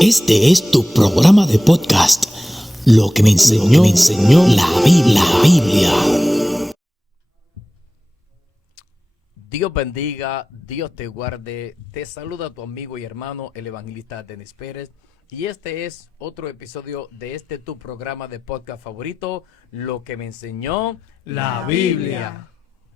Este es tu programa de podcast, Lo que me enseñó la Biblia. Dios bendiga, Dios te guarde. Te saluda tu amigo y hermano, el evangelista Denis Pérez. Y este es otro episodio de tu programa de podcast favorito, Lo que me enseñó la Biblia.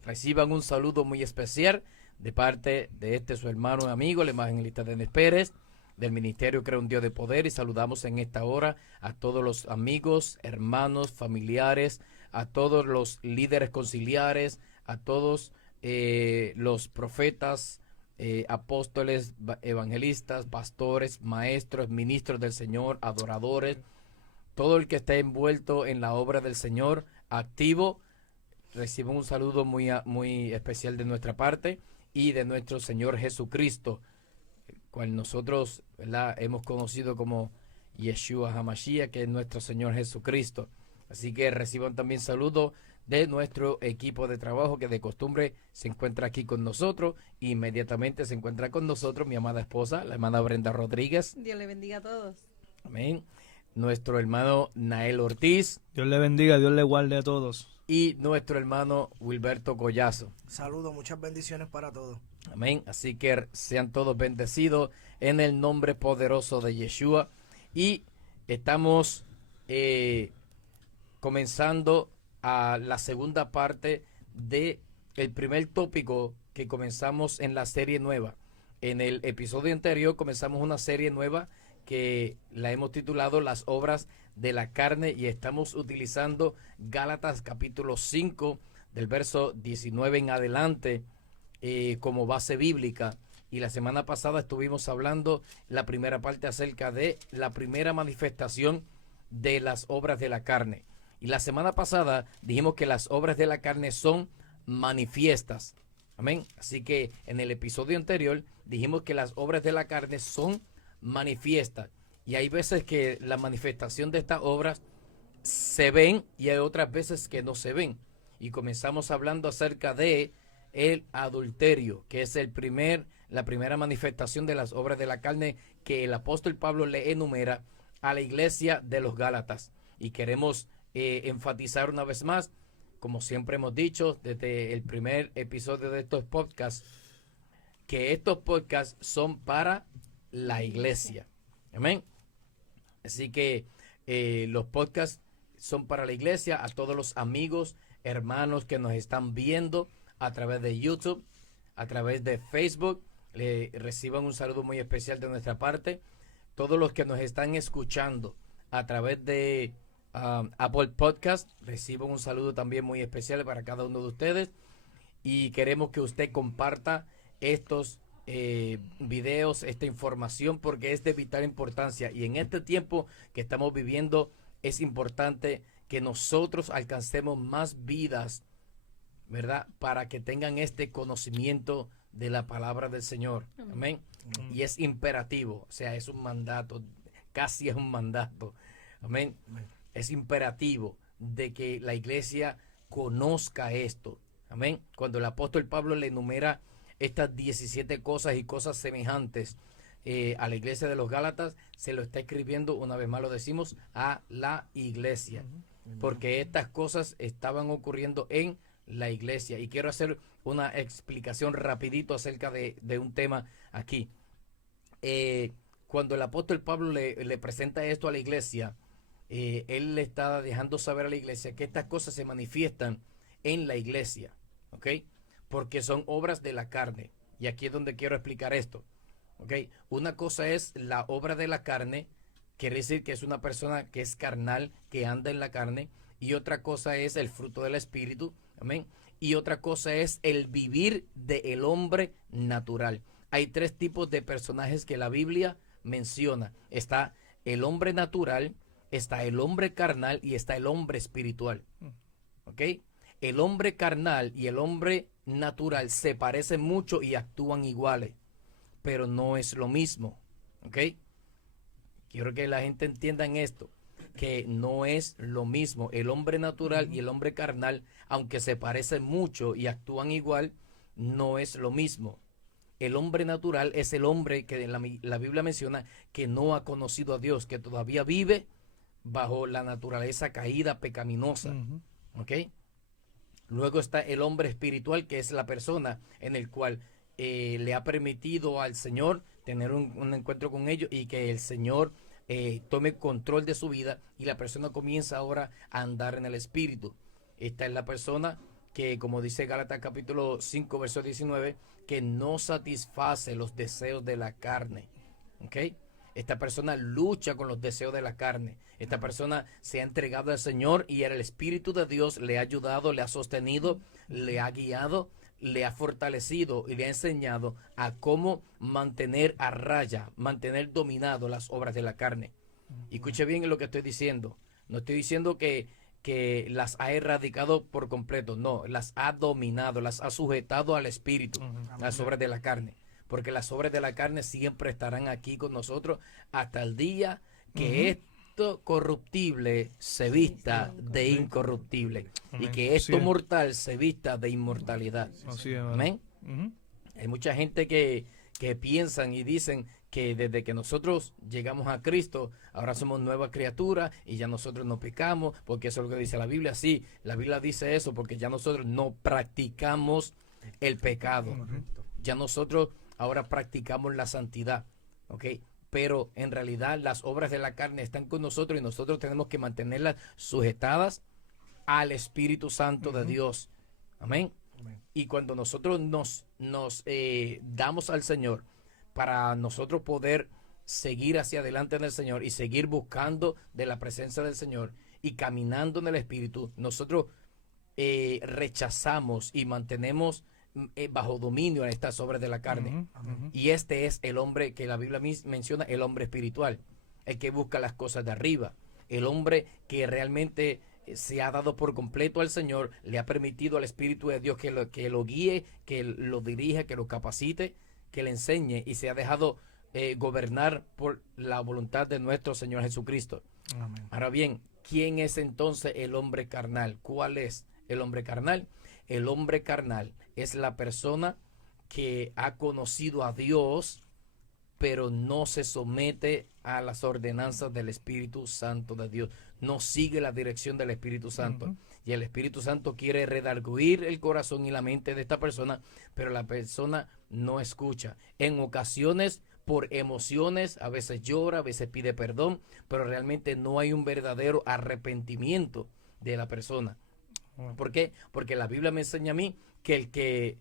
Reciban un saludo muy especial de parte de su hermano y amigo, el evangelista Denis Pérez, del Ministerio Creo un Dios de Poder. Y saludamos en esta hora a todos los amigos, hermanos, familiares, a todos los líderes conciliares, a todos los profetas, apóstoles, evangelistas, pastores, maestros, ministros del Señor, adoradores, todo el que esté envuelto en la obra del Señor, activo. Recibo un saludo muy especial de nuestra parte y de nuestro Señor Jesucristo, el cual nosotros, ¿verdad?, hemos conocido como Yeshua HaMashiach, que es nuestro Señor Jesucristo. Así que reciban también saludos de nuestro equipo de trabajo, que de costumbre se encuentra aquí con nosotros. Inmediatamente se encuentra con nosotros mi amada esposa, la hermana Brenda Rodríguez. Dios le bendiga a todos. Amén. Nuestro hermano Nael Ortiz. Dios le bendiga, Dios le guarde a todos. Y nuestro hermano Wilberto Collazo. Saludos, muchas bendiciones para todos. Amén. Así que sean todos bendecidos en el nombre poderoso de Yeshua. Y estamos comenzando a la segunda parte de el primer tópico que comenzamos en la serie nueva. En el episodio anterior comenzamos una serie nueva que la hemos titulado Las obras de la carne, y estamos utilizando Gálatas capítulo 5 del verso 19 en adelante como base bíblica. Y la semana pasada estuvimos hablando la primera parte acerca de la primera manifestación de las obras de la carne. Y la semana pasada dijimos que las obras de la carne son manifiestas. Amén. Así que en el episodio anterior dijimos que las obras de la carne son manifiestas. Y hay veces que la manifestación de estas obras se ven y hay otras veces que no se ven. Y comenzamos hablando acerca de el adulterio, que es la primera manifestación de las obras de la carne que el apóstol Pablo le enumera a la iglesia de los Gálatas. Y queremos enfatizar una vez más, como siempre hemos dicho desde el primer episodio de estos podcasts, que estos podcasts son para la iglesia. Amén. Así que los podcasts son para la iglesia. A todos los amigos, hermanos que nos están viendo a través de YouTube, a través de Facebook, reciban un saludo muy especial de nuestra parte. Todos los que nos están escuchando a través de Apple Podcast, reciban un saludo también muy especial para cada uno de ustedes. Y queremos que usted comparta estos videos, esta información, porque es de vital importancia. Y en este tiempo que estamos viviendo es importante que nosotros alcancemos más vidas, ¿verdad?, para que tengan este conocimiento de la palabra del Señor. Amén. Y es imperativo, o sea, es un mandato, casi es un mandato. Amén. Es imperativo de que la iglesia conozca esto. Amén. Cuando el apóstol Pablo le enumera estas 17 cosas y cosas semejantes a la iglesia de los Gálatas, se lo está escribiendo, una vez más lo decimos, a la iglesia. Porque estas cosas estaban ocurriendo en la iglesia. Y quiero hacer una explicación rapidito acerca de un tema aquí. Cuando el apóstol Pablo le presenta esto a la iglesia, él le está dejando saber a la iglesia que estas cosas se manifiestan en la iglesia, ¿ok? Porque son obras de la carne. Y aquí es donde quiero explicar esto, ¿ok? Una cosa es la obra de la carne, quiere decir que es una persona que es carnal, que anda en la carne. Y otra cosa es el fruto del Espíritu, amén. Y otra cosa es el vivir del hombre natural. Hay tres tipos de personajes que la Biblia menciona. Está el hombre natural, está el hombre carnal y está el hombre espiritual. ¿Ok? El hombre carnal y el hombre natural se parecen mucho y actúan iguales, pero no es lo mismo. ¿Ok? Quiero que la gente entienda en esto, que no es lo mismo. El hombre natural y el hombre carnal, aunque se parecen mucho y actúan igual, no es lo mismo. el hombre natural es el hombre que la Biblia menciona que no ha conocido a Dios, que todavía vive bajo la naturaleza caída, pecaminosa. ¿Ok? Luego está el hombre espiritual, que es la persona en el cual le ha permitido al Señor tener un encuentro con ellos y que el Señor tome control de su vida y la persona comienza ahora a andar en el Espíritu. Esta es la persona que, como dice Gálatas capítulo 5, verso 19, que no satisface los deseos de la carne. ¿Ok? Esta persona lucha con los deseos de la carne. Esta persona se ha entregado al Señor y el Espíritu de Dios le ha ayudado, le ha sostenido, le ha guiado, le ha fortalecido y le ha enseñado a cómo mantener a raya, mantener dominado las obras de la carne. Y escuche bien lo que estoy diciendo. No estoy diciendo que las ha erradicado por completo. No, las ha dominado, las ha sujetado al Espíritu, las obras de la carne. Porque las obras de la carne siempre estarán aquí con nosotros hasta el día que esto corruptible se vista de incorruptible y que esto mortal se vista de inmortalidad. Amén. Hay mucha gente que piensan y dicen que desde que nosotros llegamos a Cristo, ahora somos nuevas criaturas y ya nosotros no pecamos, porque eso es lo que dice la Biblia. Sí, la Biblia dice eso porque ya nosotros no practicamos el pecado. Ya nosotros ahora practicamos la santidad, ¿ok? Pero en realidad las obras de la carne están con nosotros y nosotros tenemos que mantenerlas sujetadas al Espíritu Santo de Dios. Amén. Y cuando nosotros nos damos al Señor para nosotros poder seguir hacia adelante en el Señor y seguir buscando de la presencia del Señor y caminando en el Espíritu, nosotros rechazamos y mantenemos bajo dominio en estas obras de la carne. Y este es el hombre que la Biblia menciona, el hombre espiritual, el que busca las cosas de arriba, el hombre que realmente se ha dado por completo al Señor, le ha permitido al Espíritu de Dios que lo guíe, que lo dirija, que lo capacite, que le enseñe y se ha dejado gobernar por la voluntad de nuestro Señor Jesucristo. Amén. Ahora bien, ¿quién es entonces el hombre carnal? ¿Cuál es el hombre carnal? El hombre carnal es la persona que ha conocido a Dios, pero no se somete a las ordenanzas del Espíritu Santo de Dios. No sigue la dirección del Espíritu Santo. Y el Espíritu Santo quiere redarguir el corazón y la mente de esta persona, pero la persona no escucha. En ocasiones, por emociones, a veces llora, a veces pide perdón, pero realmente no hay un verdadero arrepentimiento de la persona. ¿Por qué? Porque la Biblia me enseña a mí que el que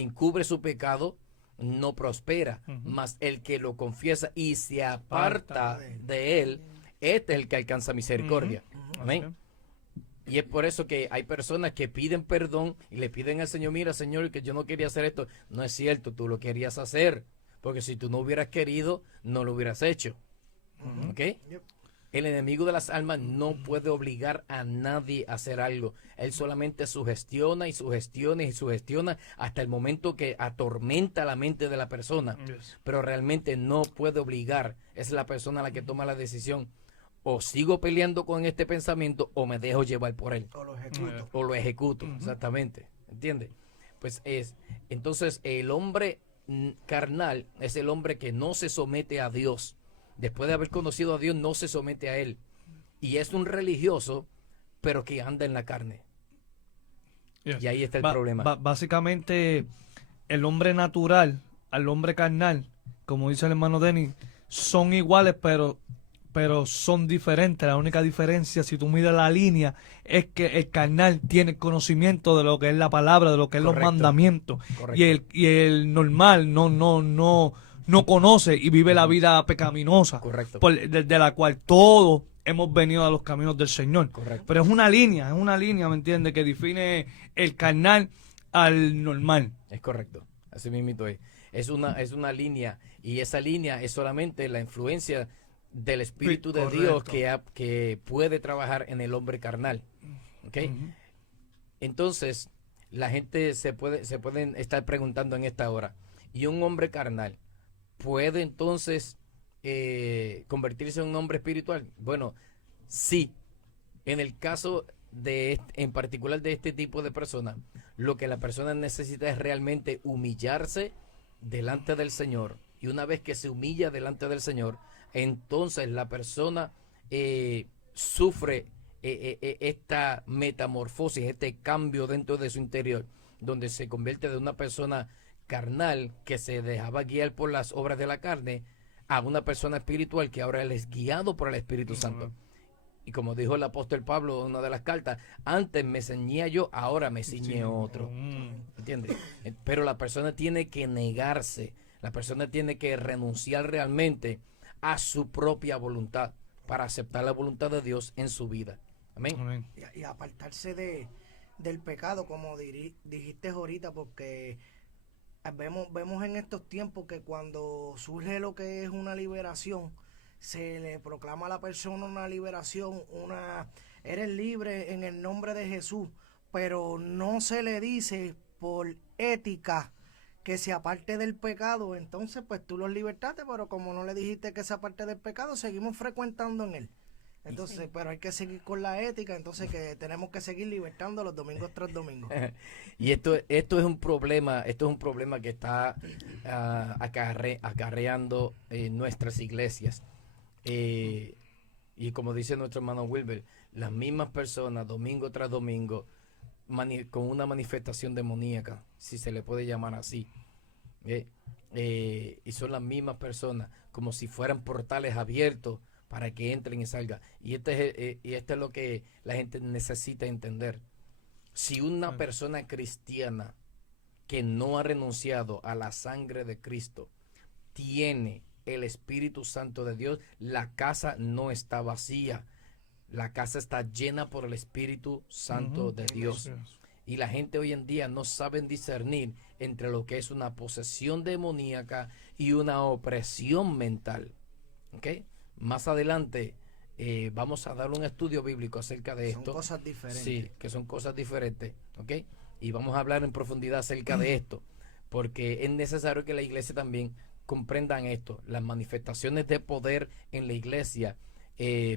encubre su pecado no prospera, mas el que lo confiesa y se aparta de él, este es el que alcanza misericordia. Amén. Y es por eso que hay personas que piden perdón y le piden al Señor, mira, Señor, que yo no quería hacer esto. No es cierto, tú lo querías hacer, porque si tú no hubieras querido, no lo hubieras hecho. ¿Ok? El enemigo de las almas no puede obligar a nadie a hacer algo. Él solamente sugestiona y sugestiona y sugestiona hasta el momento que atormenta la mente de la persona. Pero realmente no puede obligar. Es la persona la que toma la decisión. O sigo peleando con este pensamiento o me dejo llevar por él. O lo ejecuto. Exactamente. ¿Entiendes? Pues entonces el hombre carnal es el hombre que no se somete a Dios. Después de haber conocido a Dios, no se somete a Él. Y es un religioso, pero que anda en la carne. Y ahí está el problema. Básicamente, el hombre natural al hombre carnal, como dice el hermano Denis, son iguales, pero son diferentes. La única diferencia, si tú miras la línea, es que el carnal tiene conocimiento de lo que es la palabra, de lo que es los mandamientos. Y el normal no conoce y vive la vida pecaminosa, desde la cual todos hemos venido a los caminos del Señor. Pero es una línea, ¿me entiendes? Que define el carnal al normal. Es correcto, así mismo es. Es una línea, y esa línea es solamente la influencia del Espíritu de Dios que puede trabajar en el hombre carnal. ¿Okay? Entonces, la gente se pueden estar preguntando en esta hora, ¿y un hombre carnal puede entonces convertirse en un hombre espiritual? Bueno, sí. En el caso en particular de este tipo de personas, lo que la persona necesita es realmente humillarse delante del Señor, y una vez que se humilla delante del Señor, entonces la persona sufre esta metamorfosis, este cambio dentro de su interior, donde se convierte de una persona carnal que se dejaba guiar por las obras de la carne a una persona espiritual que ahora él es guiado por el Espíritu Santo. Y como dijo el apóstol Pablo en una de las cartas, antes me ceñía yo, ahora me ciñe otro. ¿Entiendes? Pero la persona tiene que negarse, la persona tiene que renunciar realmente a su propia voluntad para aceptar la voluntad de Dios en su vida. Amén. Amén. Y apartarse del pecado, como dijiste ahorita, porque vemos en estos tiempos que cuando surge lo que es una liberación, se le proclama a la persona una liberación, eres libre en el nombre de Jesús, pero no se le dice por ética que se aparte del pecado. Entonces pues tú los libertaste, pero como no le dijiste que se aparte del pecado, seguimos frecuentando en él. Entonces, sí, pero hay que seguir con la ética, entonces que tenemos que seguir libertando los domingos tras domingos. Y esto es un problema, que está acarreando nuestras iglesias. Y como dice nuestro hermano Wilber, las mismas personas domingo tras domingo con una manifestación demoníaca, si se le puede llamar así, y son las mismas personas como si fueran portales abiertos para que entren y salgan. Y este es lo que la gente necesita entender. Si una persona cristiana que no ha renunciado a la sangre de Cristo tiene el Espíritu Santo de Dios, la casa no está vacía. La casa está llena por el Espíritu Santo de Dios. Y la gente hoy en día no sabe discernir entre lo que es una posesión demoníaca y una opresión mental. ¿Ok? Más adelante vamos a dar un estudio bíblico acerca de esto. Son cosas diferentes. Sí, que son cosas diferentes. ¿Ok? Y vamos a hablar en profundidad acerca de esto. Porque es necesario que la iglesia también comprendan esto. Las manifestaciones de poder en la iglesia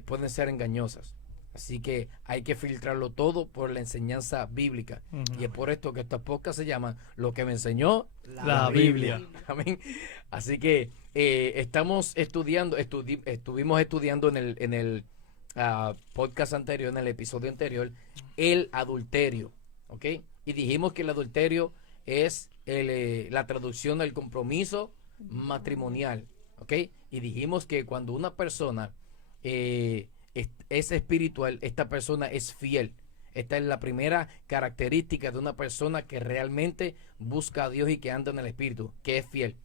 pueden ser engañosas. Así que hay que filtrarlo todo por la enseñanza bíblica. Y es por esto que estas podcasts se llaman Lo que me enseñó la Biblia. Amén. Así que estamos estuvimos estudiando en el podcast anterior, en el episodio anterior, el adulterio. ¿Ok? Y dijimos que el adulterio es la traducción del compromiso matrimonial. ¿Ok? Y dijimos que cuando una persona es espiritual, esta persona es fiel. Esta es la primera característica de una persona que realmente busca a Dios y que anda en el Espíritu, que es fiel.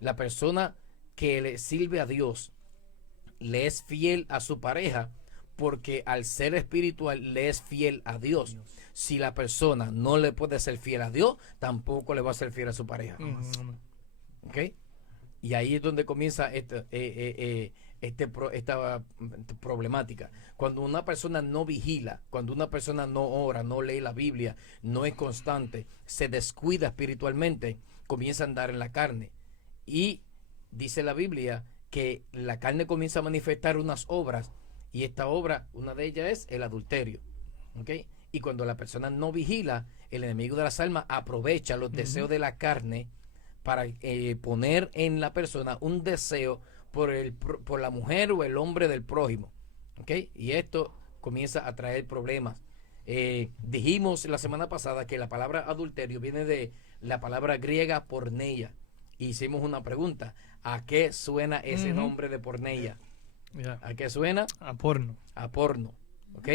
La persona que le sirve a Dios le es fiel a su pareja porque al ser espiritual le es fiel a Dios. Si la persona no le puede ser fiel a Dios, tampoco le va a ser fiel a su pareja. ¿Ok? Y ahí es donde comienza esta problemática. Cuando una persona no vigila, cuando una persona no ora, no lee la Biblia, no es constante, se descuida espiritualmente, comienza a andar en la carne. Y dice la Biblia que la carne comienza a manifestar unas obras, y esta obra, una de ellas es el adulterio. ¿Ok? Y cuando la persona no vigila, el enemigo de las almas aprovecha los deseos de la carne para poner en la persona un deseo por la mujer o el hombre del prójimo. ¿Ok? Y esto comienza a traer problemas. Dijimos la semana pasada que la palabra adulterio viene de la palabra griega porneia. Hicimos una pregunta. ¿A qué suena ese nombre de porneia? ¿A qué suena? A porno. A porno. ¿Ok?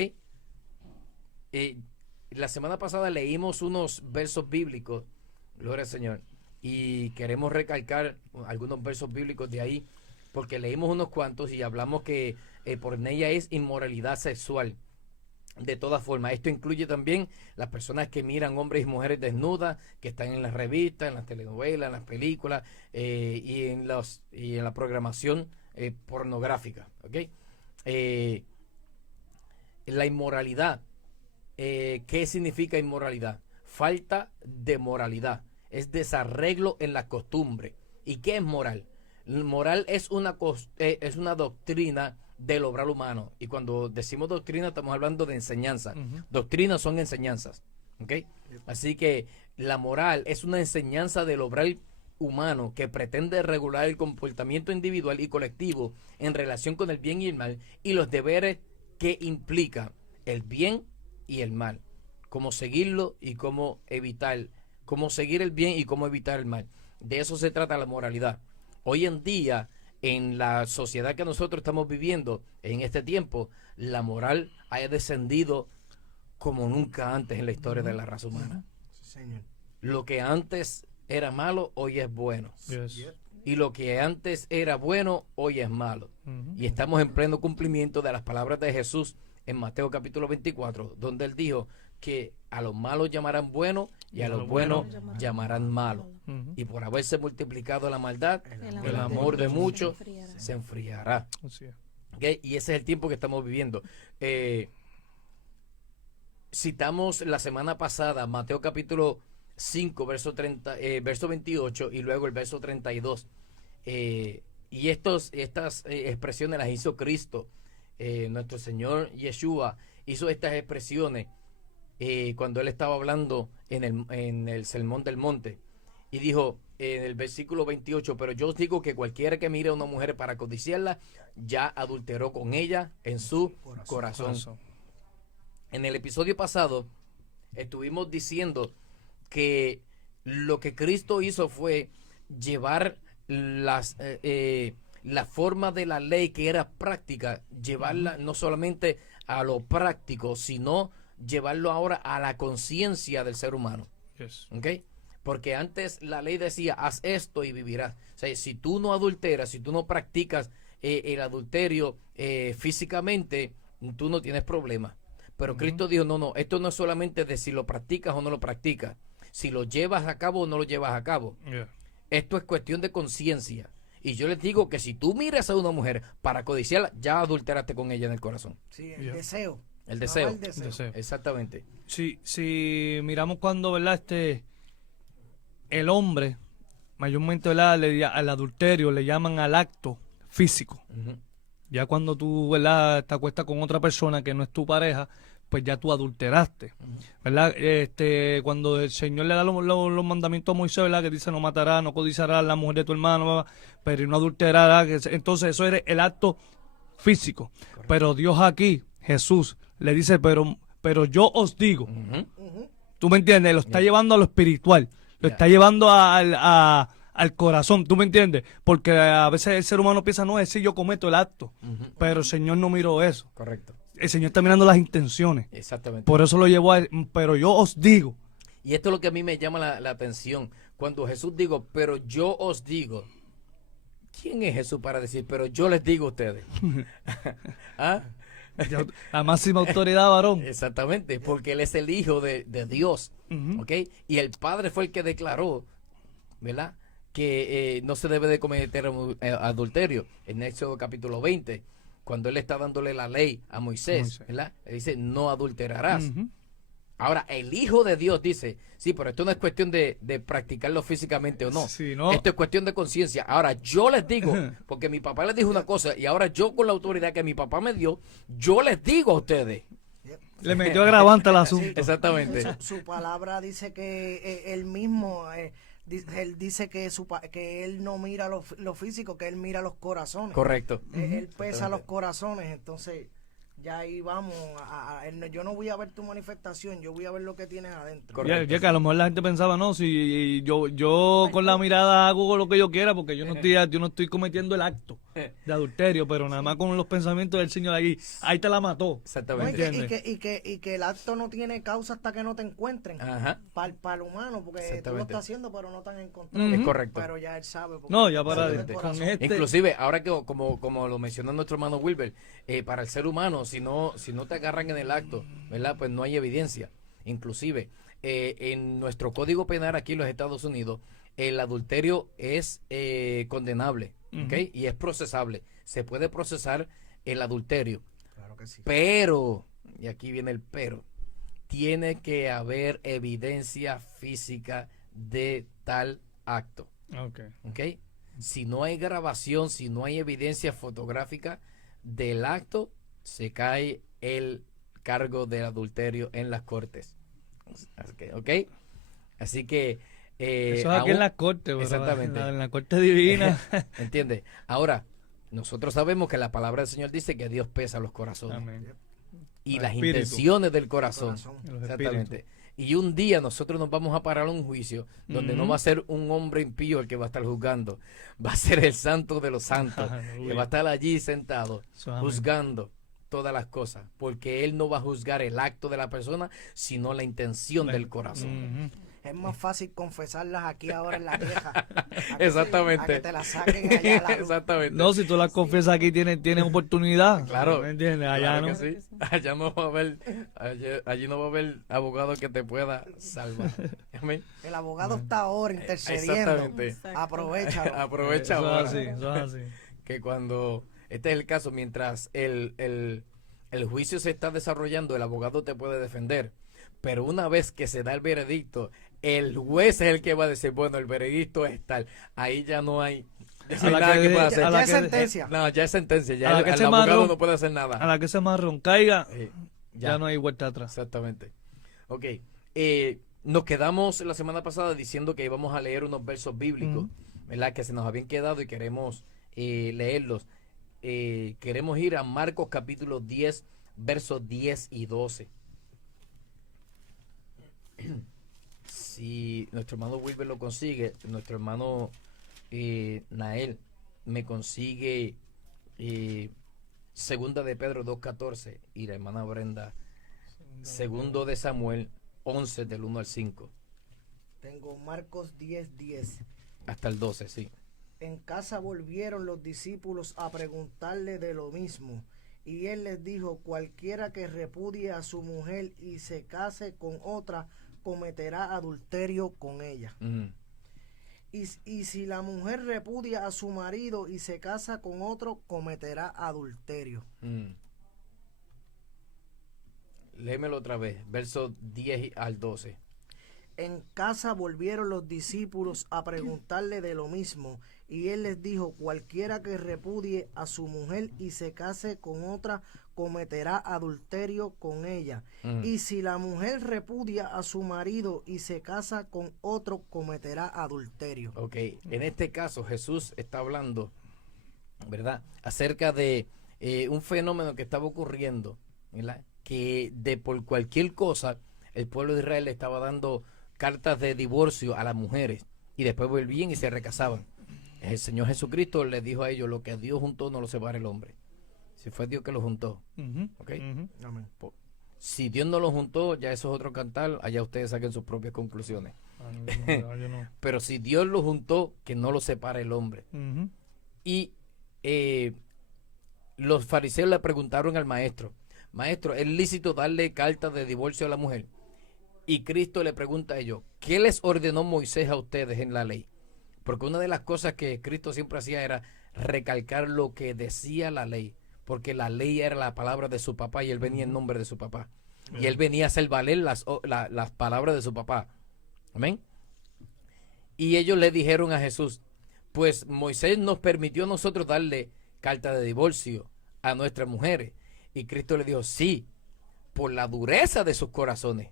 La semana pasada leímos unos versos bíblicos, gloria al Señor, y queremos recalcar algunos versos bíblicos de ahí, porque leímos unos cuantos y hablamos que porneia es inmoralidad sexual. De todas formas, esto incluye también las personas que miran hombres y mujeres desnudas, que están en las revistas, en las telenovelas, en las películas y en la programación pornográfica. ¿Okay? La inmoralidad. ¿Qué significa inmoralidad? Falta de moralidad. Es desarreglo en la costumbre. ¿Y qué es moral? Moral es una doctrina del obrar humano. Y cuando decimos doctrina estamos hablando de enseñanza. Doctrinas son enseñanzas. ¿Okay? Así que la moral es una enseñanza del obrar humano que pretende regular el comportamiento individual y colectivo en relación con el bien y el mal y los deberes que implica el bien y el mal, cómo seguirlo y cómo evitar, cómo seguir el bien y cómo evitar el mal. De eso se trata la moralidad. Hoy en día, en la sociedad que nosotros estamos viviendo en este tiempo, la moral ha descendido como nunca antes en la historia de la raza humana. Sí, señor. Lo que antes era malo, hoy es bueno. Yes. Y lo que antes era bueno, hoy es malo. Ujú. Y estamos en pleno cumplimiento de las palabras de Jesús en Mateo capítulo 24, donde él dijo que a los malos llamarán buenos y a los buenos llamarán malos. Ujú. Y por haberse multiplicado la maldad, el amor amor de muchos enfriará. se enfriará. Así es. ¿Ok? Y ese es el tiempo que estamos viviendo. Citamos la semana pasada Mateo capítulo 5, verso 28 y luego el verso 32. Y estas expresiones las hizo Cristo. Nuestro Señor Yeshua hizo estas expresiones cuando él estaba hablando en el Sermón del Monte. Y dijo en el versículo 28, pero yo os digo que cualquiera que mire a una mujer para codiciarla, ya adulteró con ella en su corazón. En el episodio pasado estuvimos diciendo que lo que Cristo hizo fue llevar la forma de la ley que era práctica, llevarla no solamente a lo práctico, sino llevarlo ahora a la conciencia del ser humano. Yes. ¿Ok? Porque antes la ley decía, haz esto y vivirás. O sea, si tú no adulteras, si tú no practicas el adulterio físicamente, tú no tienes problema. Pero Cristo dijo, no, esto no es solamente de si lo practicas o no lo practicas, si lo llevas a cabo o no lo llevas a cabo. Yeah. Esto es cuestión de conciencia. Y yo les digo que si tú miras a una mujer para codiciarla, ya adulteraste con ella en el corazón. Sí, el Yeah. deseo. El Nada más deseo. el deseo. Deseo. Exactamente. Si miramos cuando, ¿verdad? El hombre, mayormente, ¿verdad? Al adulterio le llaman al acto físico. Ujú. Ya cuando tú, ¿verdad? Te acuestas con otra persona que no es tu pareja, pues ya tú adulteraste, ¿verdad? Cuando el Señor le da los mandamientos a Moisés, ¿verdad? Que dice no matarás, no codiciarás la mujer de tu hermano, ¿verdad? Pero no adulterarás. Entonces eso es el acto físico. Correcto. Pero Dios aquí, Jesús, le dice, pero yo os digo, Ujú. ¿tú me entiendes? Lo está Yeah. llevando a lo espiritual, lo Yeah. está llevando al corazón, ¿tú me entiendes? Porque a veces el ser humano piensa, no, es si yo cometo el acto, Ujú. pero el Señor no miró eso. Correcto. El Señor está mirando las intenciones. Exactamente. Por eso lo llevó a él. Pero yo os digo. Y esto es lo que a mí me llama la atención. Cuando Jesús digo, pero yo os digo. ¿Quién es Jesús para decir, pero yo les digo a ustedes? ¿Ah? La máxima autoridad, varón. Exactamente, porque Él es el Hijo de Dios. Ujú. ¿Ok? Y el Padre fue el que declaró, ¿verdad? Que no se debe de cometer adulterio. En Éxodo capítulo 20, cuando Él está dándole la ley a Moisés, ¿verdad? Él dice, no adulterarás. Ujú. Ahora, el Hijo de Dios dice, sí, pero esto no es cuestión de practicarlo físicamente o no. Sí, no. Esto es cuestión de conciencia. Ahora, yo les digo, porque mi papá les dijo una cosa y ahora yo con la autoridad que mi papá me dio, yo les digo a ustedes. Le metió agravante al asunto. Exactamente. Su palabra dice que él mismo, él dice que que él no mira lo físico, que él mira los corazones. Correcto. Él pesa los corazones, entonces ya ahí vamos. Yo no voy a ver tu manifestación, yo voy a ver lo que tienes adentro. Correcto. Ya que a lo mejor la gente pensaba, no, si yo con la mirada hago lo que yo quiera, porque yo no estoy cometiendo el acto de adulterio, pero nada más con los pensamientos del Señor ahí te la mató. No, Exactamente. y que el acto no tiene causa hasta que no te encuentren. Ajá. Para el humano, porque tú lo Exactamente. estás haciendo, pero no te han encontrado. Es correcto. Pero ya él sabe. porque No, ya para sale del Exactamente. corazón. con este. Inclusive, ahora que como lo mencionó nuestro hermano Wilber, para el ser humano, si no te agarran en el acto, ¿verdad? Pues no hay evidencia. Inclusive, en nuestro código penal aquí en los Estados Unidos, el adulterio es condenable, ¿ok? Y es procesable. Se puede procesar el adulterio. Claro que sí. Pero, y aquí viene el pero, tiene que haber evidencia física de tal acto. Ok. ¿Ok? Si no hay grabación, si no hay evidencia fotográfica del acto, se cae el cargo del adulterio en las cortes. ¿Ok? Así que Eso es aquí en la corte, bro. Exactamente. En la corte divina. ¿Entiendes? Ahora, nosotros sabemos que la palabra del Señor dice que Dios pesa los corazones Amén. y Los las espíritus. intenciones del corazón. Los Exactamente. Y un día nosotros nos vamos a parar a un juicio donde no va a ser un hombre impío el que va a estar juzgando, va a ser el santo de los santos, que va a estar allí sentado, Eso, amén. juzgando todas las cosas, porque él no va a juzgar el acto de la persona, sino la intención del corazón. Ujú. Es más fácil confesarlas aquí ahora en la queja. Exactamente. A que te las saquen allá a la luz. Exactamente. No, si tú las confiesas aquí, tienes oportunidad. Claro. ¿Me entiendes? Allá Claro no. que sí. Allá no va a haber, allí no va a haber abogado que te pueda salvar. Amén. El abogado está ahora intercediendo. Exactamente. Aprovechalo. Aprovecha Eso ahora es así, eso es así. que cuando este es el caso, mientras el juicio se está desarrollando, el abogado te puede defender. Pero una vez que se da el veredicto, el juez es el que va a decir, bueno, el veredicto es tal. Ahí ya no hay, ya no hay nada que pueda hacer. a la Ya es que- sentencia. No, ya es sentencia. a Ya la el que ese abogado marrón- no puede hacer nada. A la que ese marrón caiga, Ya. ya no hay vuelta atrás. Exactamente. Ok. Nos quedamos la semana pasada diciendo que íbamos a leer unos versos bíblicos, ¿verdad? Que se nos habían quedado y queremos leerlos. Queremos ir a Marcos capítulo 10, versos 10 y 12. Si nuestro hermano Wilber lo consigue, nuestro hermano Nael me consigue segunda de Pedro 2.14 y la hermana Brenda segundo de Samuel 11 del 1 al 5 Tengo Marcos 10:10. hasta el 12, sí. En casa volvieron los discípulos a preguntarle de lo mismo. Y él les dijo, cualquiera que repudie a su mujer y se case con otra, cometerá adulterio con ella. Ujú. Y si la mujer repudia a su marido y se casa con otro, cometerá adulterio. Léemelo otra vez, versos 10 al 12. En casa volvieron los discípulos a preguntarle de lo mismo, y él les dijo, cualquiera que repudie a su mujer y se case con otra, cometerá adulterio con ella. Y si la mujer repudia a su marido y se casa con otro, cometerá adulterio. Ok, en este caso Jesús está hablando, ¿verdad? Acerca de un fenómeno que estaba ocurriendo, ¿verdad? Que de por cualquier cosa el pueblo de Israel le estaba dando cartas de divorcio a las mujeres y después volvían y se recasaban. El Señor Jesucristo les dijo a ellos, lo que Dios juntó no lo separa el hombre. Si fue Dios que lo juntó, Ujú, ¿ok? ujú. Amén. Si Dios no lo juntó, ya eso es otro cantar, allá ustedes saquen sus propias conclusiones. Yo no. Pero si Dios lo juntó, que no lo separe el hombre. Ujú. Y los fariseos le preguntaron al maestro, maestro, ¿es lícito darle carta de divorcio a la mujer? Y Cristo le pregunta a ellos, ¿qué les ordenó Moisés a ustedes en la ley? Porque una de las cosas que Cristo siempre hacía era recalcar lo que decía la ley, porque la ley era la palabra de su papá y él venía en nombre de su papá. Y él venía a hacer valer las palabras de su papá. Amén. Y ellos le dijeron a Jesús, pues Moisés nos permitió a nosotros darle carta de divorcio a nuestras mujeres. Y Cristo le dijo, sí, por la dureza de sus corazones.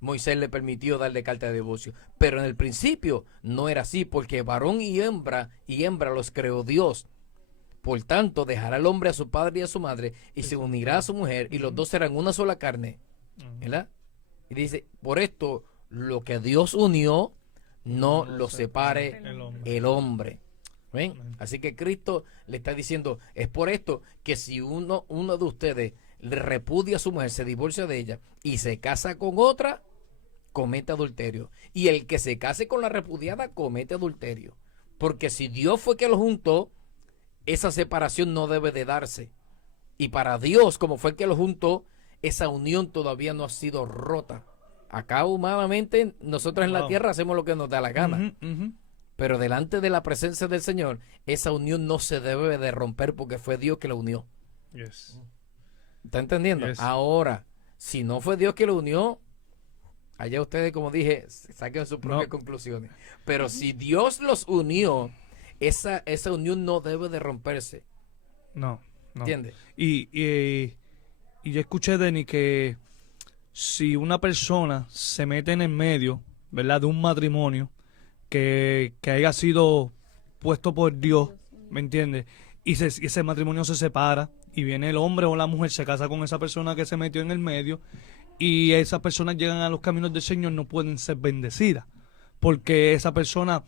Moisés le permitió darle carta de divorcio. Pero en el principio no era así, porque varón y hembra los creó Dios. Por tanto, dejará el hombre a su padre y a su madre, y se unirá a su mujer, y los dos serán una sola carne. ¿Verdad? Y dice, por esto, lo que Dios unió, no lo separe el hombre. ¿Ven? Así que Cristo le está diciendo, es por esto que si uno de ustedes le repudia a su mujer, se divorcia de ella y se casa con otra, comete adulterio. Y el que se case con la repudiada comete adulterio. Porque si Dios fue que lo juntó, esa separación no debe de darse. Y para Dios, como fue el que lo juntó, esa unión todavía no ha sido rota. Acá humanamente, nosotros en la tierra hacemos lo que nos da la gana. Ujú, ujú. Pero delante de la presencia del Señor, esa unión no se debe de romper porque fue Dios que la unió. Yes. ¿Está entendiendo? Yes. Ahora, si no fue Dios que lo unió, allá ustedes, como dije, saquen sus propias conclusiones. Pero si Dios los unió, esa unión no debe de romperse. No, no. ¿Entiendes? Y yo escuché, Denny, que si una persona se mete en el medio, ¿verdad? De un matrimonio que haya sido puesto por Dios, ¿me entiendes? Y ese matrimonio se separa y viene el hombre o la mujer, se casa con esa persona que se metió en el medio y esas personas llegan a los caminos del Señor, no pueden ser bendecidas porque esa persona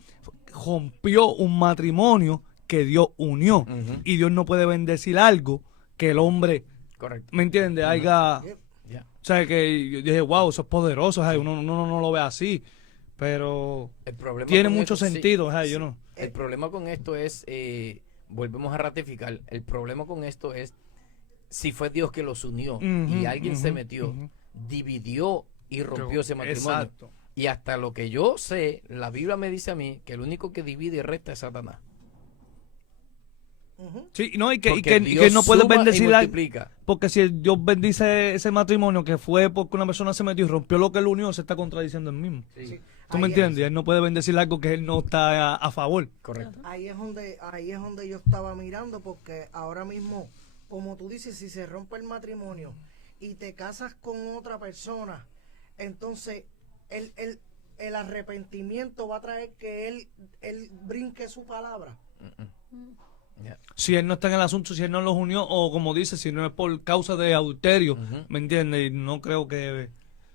rompió un matrimonio que Dios unió y Dios no puede bendecir algo que el hombre, Correcto. ¿me entiendes? Haya... Ya. O sea, que yo dije, wow, eso es poderoso, o sea, uno no lo ve así, pero El problema tiene con mucho esto, sí, sentido, o sea, sí. yo no. El problema con esto es, volvemos a ratificar, el problema con esto es si fue Dios que los unió y alguien se metió, dividió y rompió ese matrimonio. Exacto. Y hasta lo que yo sé, la Biblia me dice a mí que el único que divide y resta es Satanás. Sí, no, y Porque que Dios no puede suma y bendecir multiplica. porque si Dios bendice ese matrimonio que fue porque una persona se metió y rompió lo que él unió, se está contradiciendo él mismo. Sí, ¿Tú me entiendes? Él no puede bendecir algo que él no está a favor. correcto. Ahí es donde yo estaba mirando, porque ahora mismo, como tú dices, si se rompe el matrimonio y te casas con otra persona, entonces el arrepentimiento va a traer que él brinque su palabra. Ya. Si él no está en el asunto, si él no los unió, o como dice, si no es por causa de adulterio, ¿me entiendes? Y no creo que...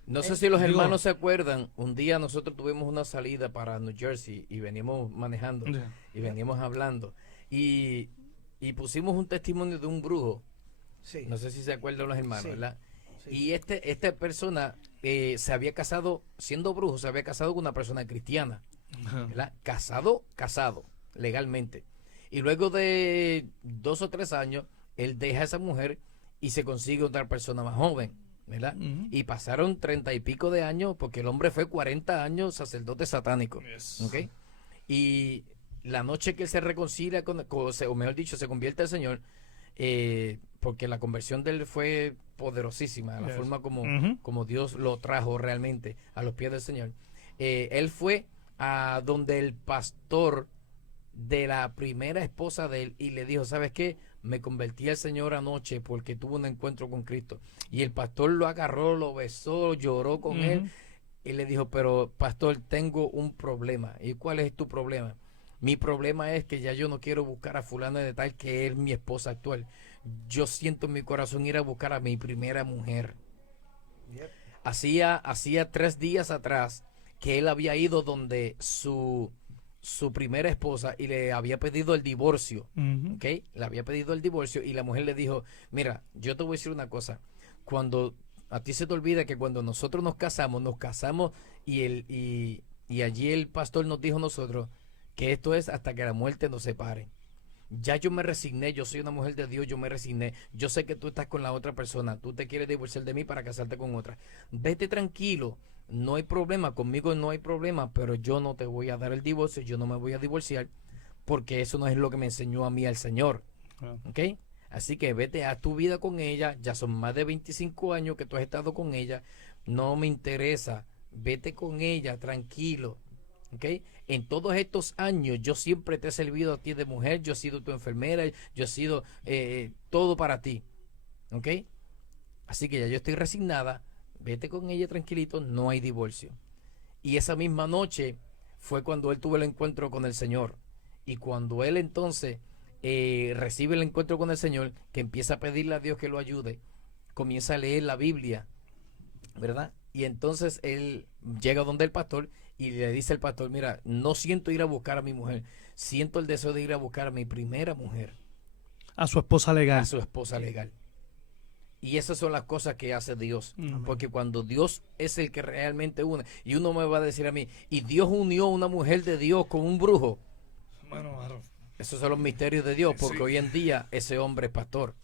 No sé si los digo- hermanos se acuerdan, un día nosotros tuvimos una salida para New Jersey y veníamos manejando y veníamos hablando y pusimos un testimonio de un brujo. Sí. No sé si se acuerdan los hermanos, Sí. ¿verdad? Sí. Y esta persona se había casado, siendo brujo, se había casado con una persona cristiana, ¿verdad? Casado, legalmente. Y luego de 2 o 3 años, él deja a esa mujer y se consigue otra persona más joven, ¿verdad? Y pasaron 30 y pico de años, porque el hombre fue 40 años sacerdote satánico, ¿ok? Y la noche que él se reconcilia o mejor dicho, se convierte al Señor, porque la conversión de él fue poderosísima, la forma como Dios lo trajo realmente a los pies del Señor. Él fue a donde el pastor de la primera esposa de él y le dijo, ¿sabes qué? Me convertí al Señor anoche porque tuve un encuentro con Cristo. Y el pastor lo agarró, lo besó, lloró con él y le dijo, pero pastor, tengo un problema. ¿Y cuál es tu problema? Mi problema es que ya yo no quiero buscar a fulana de tal que es mi esposa actual. Yo siento en mi corazón ir a buscar a mi primera mujer. Hacía 3 días atrás que él había ido donde su primera esposa y le había pedido el divorcio, ¿ok? Le había pedido el divorcio y la mujer le dijo, mira, yo te voy a decir una cosa, cuando a ti se te olvida que cuando nosotros nos casamos y allí el pastor nos dijo a nosotros que esto es hasta que la muerte nos separe. Ya yo me resigné, yo soy una mujer de Dios, yo me resigné. Yo sé que tú estás con la otra persona, tú te quieres divorciar de mí para casarte con otra. Vete tranquilo, no hay problema, conmigo no hay problema, pero yo no te voy a dar el divorcio, yo no me voy a divorciar, porque eso no es lo que me enseñó a mí el Señor. ¿Ok? Así que vete a tu vida con ella, ya son más de 25 años que tú has estado con ella, no me interesa, vete con ella, tranquilo. ¿Ok? En todos estos años yo siempre te he servido a ti de mujer, yo he sido tu enfermera, yo he sido todo para ti. ¿Ok? Así que ya yo estoy resignada, vete con ella tranquilito, no hay divorcio. Y esa misma noche fue cuando él tuvo el encuentro con el Señor. Y cuando él entonces recibe el encuentro con el Señor, que empieza a pedirle a Dios que lo ayude, comienza a leer la Biblia, ¿verdad? Y entonces él llega donde el pastor y le dice al pastor, mira, no siento ir a buscar a mi mujer, siento el deseo de ir a buscar a mi primera mujer, A su esposa legal. a su esposa legal. Y esas son las cosas que hace Dios. Porque cuando Dios es el que realmente une, y uno me va a decir a mí, y Dios unió a una mujer de Dios con un brujo. Bueno, Esos son los misterios de Dios, porque hoy en día ese hombre es pastor.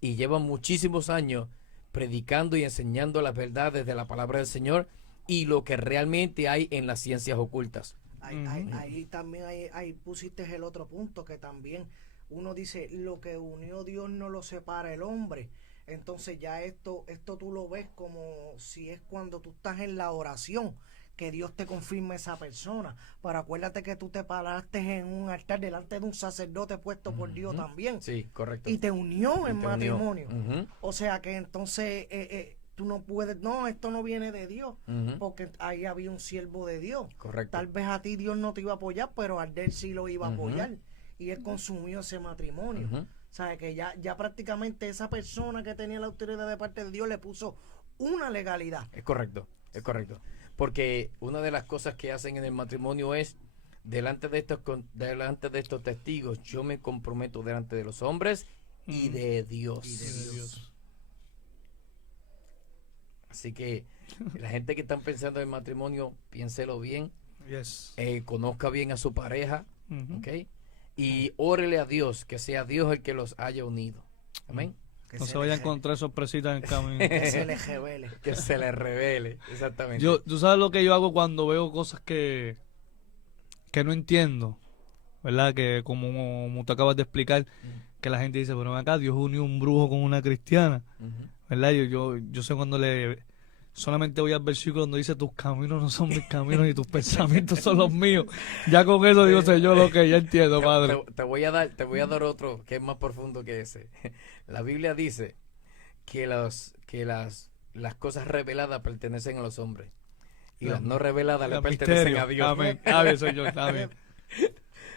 Y lleva muchísimos años predicando y enseñando las verdades de la palabra del Señor y lo que realmente hay en las ciencias ocultas. Ahí también ahí pusiste el otro punto, que también uno dice, lo que unió Dios no lo separa el hombre. Entonces ya esto tú lo ves como si es cuando tú estás en la oración, que Dios te confirme esa persona. Pero acuérdate que tú te paraste en un altar delante de un sacerdote puesto por Dios también. Sí, correcto. Y te unió en te unió. matrimonio. O sea que entonces tú no puedes, no, esto no viene de Dios, Ujú. porque ahí había un siervo de Dios. Correcto. Tal vez a ti Dios no te iba a apoyar, pero al de él sí lo iba a Ujú. apoyar. Y él consumió ese matrimonio. Ujú. ¿Sabe? Que ya prácticamente esa persona que tenía la autoridad de parte de Dios le puso una legalidad. Es correcto, es correcto. Porque una de las cosas que hacen en el matrimonio es, delante de estos testigos, yo me comprometo delante de los hombres y de Dios. Y de Dios. Así que la gente que está pensando en matrimonio, piénselo bien, Yes. conozca bien a su pareja, Ujú. ¿ok? Y órele a Dios, que sea Dios el que los haya unido. Amén. Que No se se vayan a le- encontrar sorpresitas en el camino. que se les revele. Que se les revele, exactamente. Tú sabes lo que yo hago cuando veo cosas que no entiendo, ¿verdad? Que como tú acabas de explicar, que la gente dice, pero ven acá, Dios unió un brujo con una cristiana, Ujú. ¿verdad? Yo sé cuando solamente voy al versículo donde dice, tus caminos no son mis caminos y tus pensamientos son los míos. Ya con eso digo, Señor, lo que ya entiendo, Padre. Te voy a dar otro que es más profundo que ese. La Biblia dice que las cosas reveladas pertenecen a los hombres y las no reveladas le Los pertenecen misterios. a Dios. Amén, amén, Señor, amén.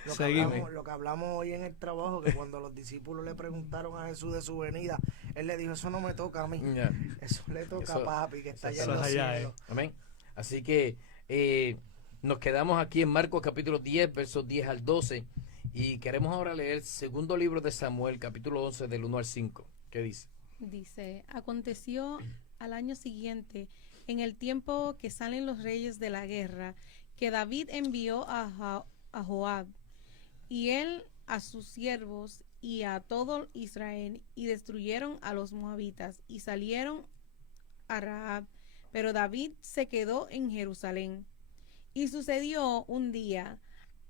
Seguimos. Lo que hablamos hoy en el trabajo, que cuando los discípulos le preguntaron a Jesús de su venida, él le dijo, eso no me toca a mí, Ya. eso le toca Eso- a papi, que está allá eso en es los allá, cielos. Amén. Así que nos quedamos aquí en Marcos capítulo 10, versos 10 al 12. Y queremos ahora leer el segundo libro de Samuel, capítulo 11, del 1 al 5. ¿Qué dice? Dice, aconteció al año siguiente, en el tiempo que salen los reyes de la guerra, que David envió a Joab y él a sus siervos y a todo Israel, y destruyeron a los moabitas y salieron a Rahab. Pero David se quedó en Jerusalén. Y sucedió un día,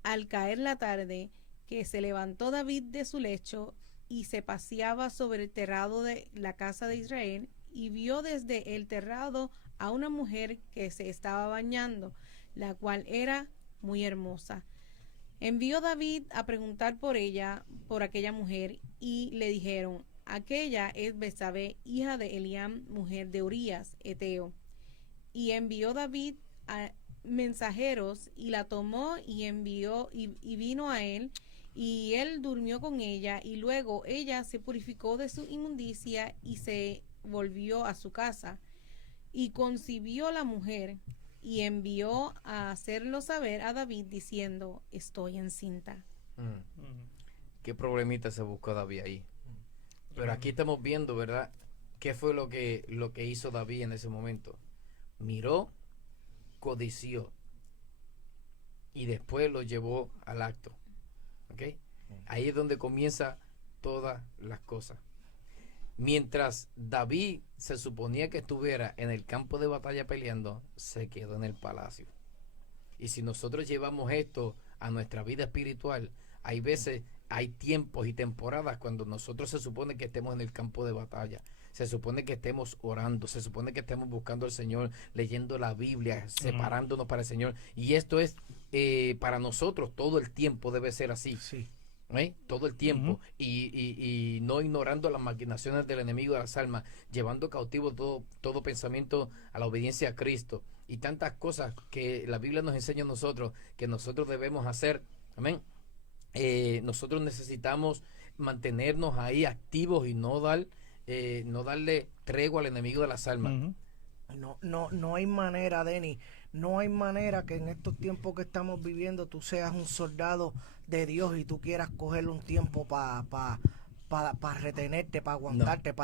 al caer la tarde, que se levantó David de su lecho y se paseaba sobre el terrado de la casa de Israel, y vio desde el terrado a una mujer que se estaba bañando, la cual era muy hermosa. Envió David a preguntar por ella, por aquella mujer, y le dijeron, aquella es Betsabé, hija de Eliam, mujer de Urías, Eteo. Y envió David a mensajeros, y la tomó y envió, y vino a él, y él durmió con ella, y luego ella se purificó de su inmundicia y se volvió a su casa. Y concibió la mujer, y envió a hacerlo saber a David, diciendo, estoy encinta. ¿Qué problemita se buscó David ahí? Pero aquí estamos viendo, ¿verdad? ¿Qué fue lo que hizo David en ese momento? Miró, codició y después lo llevó al acto. ¿Ok? Ahí es donde comienza todas las cosas. Mientras David se suponía que estuviera en el campo de batalla peleando, se quedó en el palacio. Y si nosotros llevamos esto a nuestra vida espiritual, hay veces, hay tiempos y temporadas cuando nosotros se supone que estemos en el campo de batalla. Se supone que estemos orando, se supone que estemos buscando al Señor, leyendo la Biblia, separándonos para el Señor. Y esto es para nosotros, todo el tiempo debe ser así. Sí. Todo el tiempo. Y no ignorando las maquinaciones del enemigo de las almas, llevando cautivo todo pensamiento a la obediencia a Cristo. Y tantas cosas que la Biblia nos enseña a nosotros, que nosotros debemos hacer. Amén. Nosotros necesitamos mantenernos ahí activos y no darle tregua al enemigo de las almas. No hay manera, Denny, no hay manera que en estos tiempos que estamos viviendo tú seas un soldado de Dios y tú quieras cogerle un tiempo para retenerte, para aguantarte,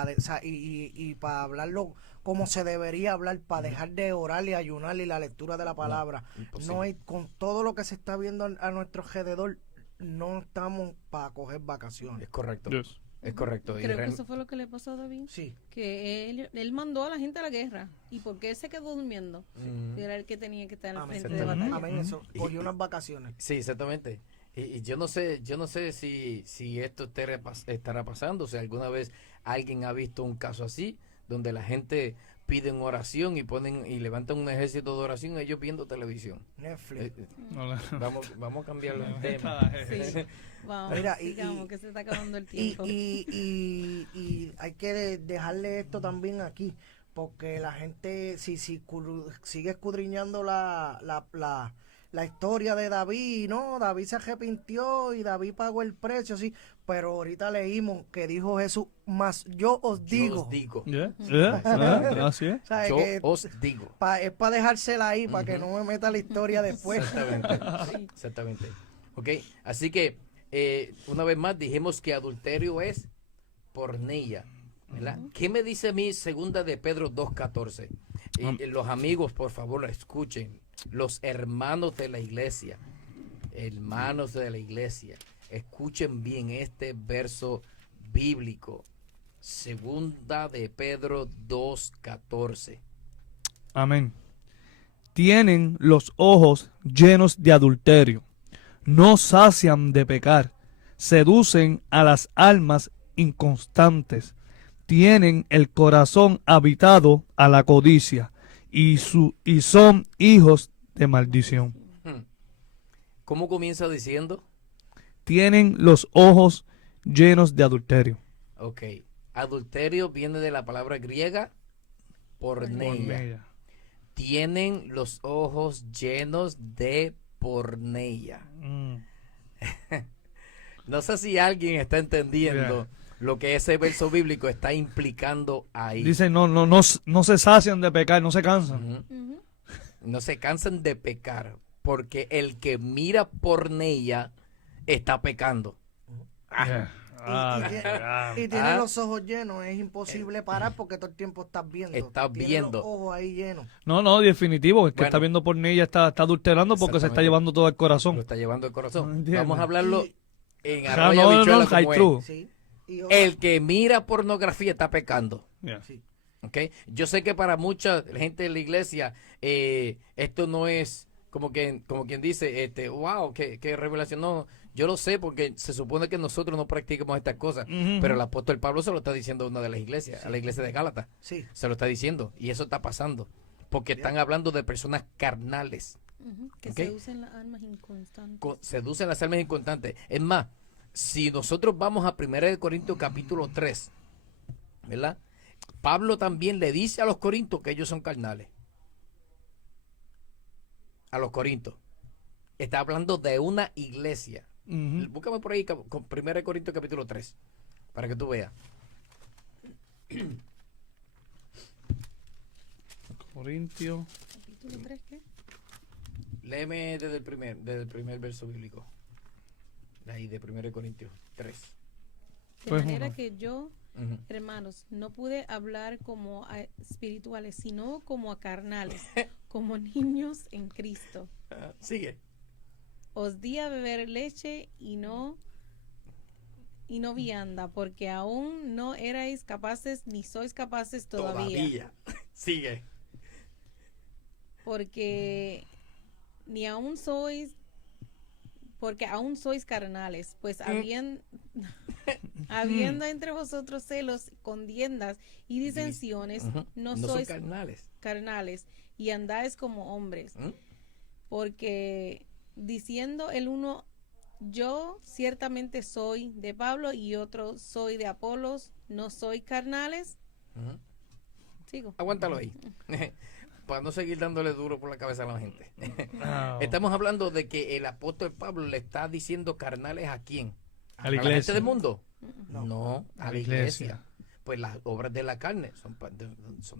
y para hablarlo como se debería hablar, para dejar de orar y ayunar y la lectura de la palabra. No hay, con todo lo que se está viendo a nuestro alrededor, no estamos para coger vacaciones. Es correcto. Yes. Es correcto. Creo que eso fue lo que le pasó a David. Sí. Que él mandó a la gente a la guerra. ¿Y por qué él se quedó durmiendo? Era el que tenía que estar al Amén. frente de batalla. Amén, eso. Cogió unas vacaciones. Sí, exactamente. Y yo no sé si esto estará pasando, si alguna vez alguien ha visto un caso así, donde la gente pide oración y levantan un ejército de oración, ellos viendo televisión. Netflix. Vamos a cambiarlo el tema. Sí. Vamos, Mira, sigamos, que se está acabando el Y, tiempo. y hay que dejarle esto también aquí, porque la gente, si sigue escudriñando la historia de David, ¿no? David se arrepintió y David pagó el precio, sí, pero ahorita leímos que dijo Jesús, más yo os Yo os digo. digo. Así es. ¿Sabes? Yo Que os digo. es para dejársela ahí, para que no me meta la historia después. Exactamente. Exactamente. Ok, así que una vez más dijimos que adulterio es pornea, ¿verdad? ¿Qué me dice a mí segunda de Pedro 2:14? Y los amigos, por favor, escuchen. Los hermanos de la iglesia, escuchen bien este verso bíblico. Segunda de Pedro 2:14. Amén. Tienen los ojos llenos de adulterio, no sacian de pecar, seducen a las almas inconstantes, tienen el corazón habitado a la codicia y son hijos de maldición. ¿Cómo comienza diciendo? Tienen los ojos llenos de adulterio. Ok, adulterio viene de la palabra griega porneia. Porneia. Tienen los ojos llenos de porneia. No sé si alguien está entendiendo lo que ese verso bíblico está implicando ahí. Dice, no se sacian de pecar, no se cansan. Ujú. No se cansan de pecar, porque el que mira porneia está pecando. Y tiene los ojos llenos, es imposible parar porque todo el tiempo estás viendo. Estás Tiene viendo. los ojos ahí llenos. No, definitivo, el que Bueno. está viendo por ella está adulterando porque se está Exactamente. llevando todo el Lo corazón. está llevando el corazón. Entiendo. Vamos a hablarlo en Ah, arroyo no, habichuela high como es. true. Sí. Y otra- El que mira pornografía está pecando. Yeah. sí. ¿Ok? Yo sé que para mucha gente de la iglesia esto no es como quien dice, wow, qué revelación. No, yo lo sé porque se supone que nosotros no practicamos estas cosas, Ujú. pero el apóstol Pablo se lo está diciendo a una de las iglesias, a la iglesia de Gálatas. Sí. Se lo está diciendo y eso está pasando porque están hablando de personas carnales. Que Ok. se usen las almas inconstantes. Seducen las almas inconstantes. Es más, si nosotros vamos a 1 Corintios capítulo 3, ¿verdad? Pablo también le dice a los corintios que ellos son carnales. A los corintios. Está hablando de una iglesia. Ujú. Búscame por ahí con 1 Corintios capítulo 3, para que tú veas. Corintios. Capítulo 3, ¿qué? Léeme desde el primer verso bíblico. De ahí, de 1 Corintios 3. De Pues manera uno. que yo, Ujú. hermanos, no pude hablar como a espirituales, sino como a carnales, como niños en Cristo. Sigue. Os di a beber leche y no vianda, porque aún no erais capaces ni sois capaces todavía. Sigue. Porque aún sois carnales, pues habiendo entre vosotros celos, contiendas y disensiones, Ujú. no son sois carnales. carnales y andáis como hombres, ¿Mm? porque diciendo el uno, yo ciertamente soy de Pablo y otro soy de Apolos, no soy carnales. Ujú. Sigo. Aguántalo ahí. Para no seguir dándole duro por la cabeza a la gente. Ah, Estamos hablando de que el apóstol Pablo le está diciendo carnales a quién. A la gente iglesia. del mundo. No. No, a A la la iglesia. iglesia. Pues las obras de la carne son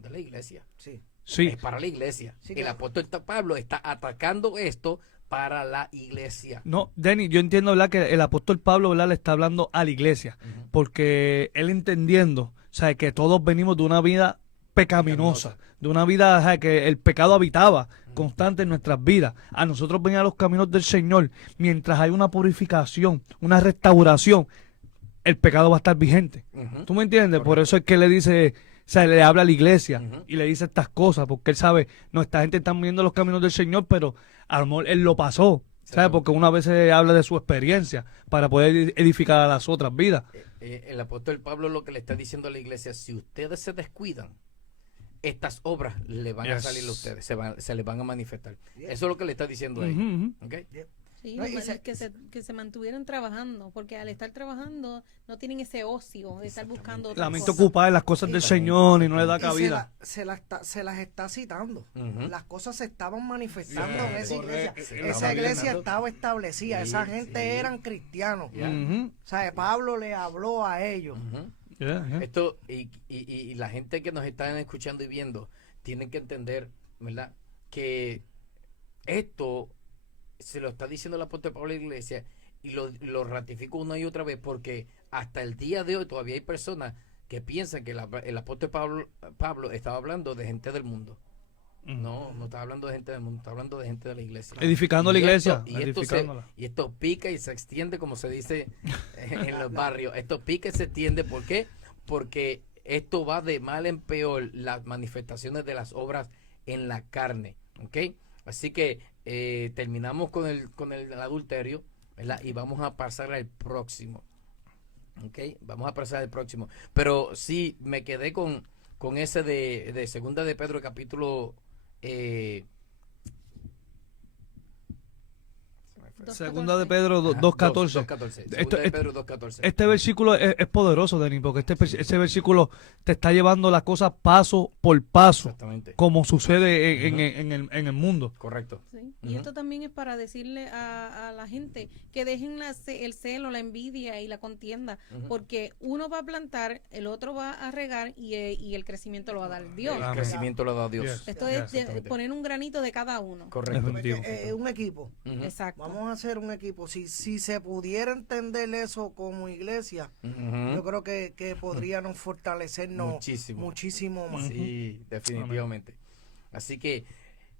de la iglesia. Sí. Sí, Es para la iglesia. Sí, El claro. apóstol Pablo está atacando esto para la iglesia. no, Denny, yo entiendo, ¿verdad?, que el apóstol Pablo, ¿verdad?, le está hablando a la iglesia, Ujú. porque él entendiendo, o sea, que todos venimos de una vida pecaminosa, de una vida, o sea, que el pecado habitaba constante en nuestras vidas. A nosotros venir a los caminos del Señor, mientras hay una purificación, una restauración, el pecado va a estar vigente. Ujú. ¿Tú me entiendes? Por Correcto. eso es que le dice, o sea, le habla a la iglesia Ujú. y le dice estas cosas, porque él sabe, no, esta gente está viendo los caminos del Señor, pero a lo mejor él lo pasó, ¿sabes? Porque una vez se habla de su experiencia para poder edificar a las otras vidas. El apóstol Pablo lo que le está diciendo a la iglesia, si ustedes se descuidan, estas obras le van a Yes. salir a ustedes, se les van a manifestar. Yes. Eso es lo que le está diciendo ahí. Ujú, ujú. ¿Ok? Yep. Sí, No, y que se mantuvieran trabajando, porque al estar trabajando no tienen ese ocio de estar buscando La otras mente cosas. ocupada en las cosas del Señor y no le da y cabida. se las está citando. Ujú. Las cosas se estaban manifestando Yeah, en esa iglesia. correcto. Esa iglesia Manifestando. estaba establecida. Sí, Esa gente sí. eran cristianos. Ya. Ujú. O sea, Pablo le habló a ellos. Ujú. Yeah, yeah. Esto, y la gente que nos están escuchando y viendo, tienen que entender, ¿verdad? Que esto se lo está diciendo el apóstol Pablo a la iglesia y lo ratifico una y otra vez porque hasta el día de hoy todavía hay personas que piensan que el apóstol Pablo estaba hablando de gente del mundo. No, no está hablando de gente del mundo, está hablando de gente de la iglesia. Edificando la iglesia, Y edificándola. esto pica y se extiende, como se dice en los barrios. Esto pica y se extiende, ¿por qué? Porque esto va de mal en peor, las manifestaciones de las obras en la carne, ¿ok? Así que terminamos con el adulterio, ¿verdad? Y vamos a pasar al próximo, ¿ok? Vamos a pasar al próximo. Pero sí, me quedé con ese de Segunda de Pedro, capítulo... Segunda de Pedro 2:14. 2:14. Segunda Esto- de Pedro 2:14. Este versículo es poderoso, Denis, porque ese versículo te está llevando las cosas paso por paso, Exactamente. como sucede Ujú. en el mundo. Correcto. Sí. Y Ujú. esto también es para decirle a la gente que dejen el celo, la envidia y la contienda, Ujú. porque uno va a plantar, el otro va a regar y el crecimiento lo va a dar Dios. El Amén. crecimiento lo da Dios. Yes. Esto Ya, es de exactamente. poner un granito de cada uno. Correcto. Definitivo. Un equipo. Ujú. Exacto. Vamos a hacer un equipo. Si se pudiera entender eso como iglesia, Ujú. yo creo que podríamos fortalecernos Muchísimo. muchísimo más. Sí, definitivamente. Así que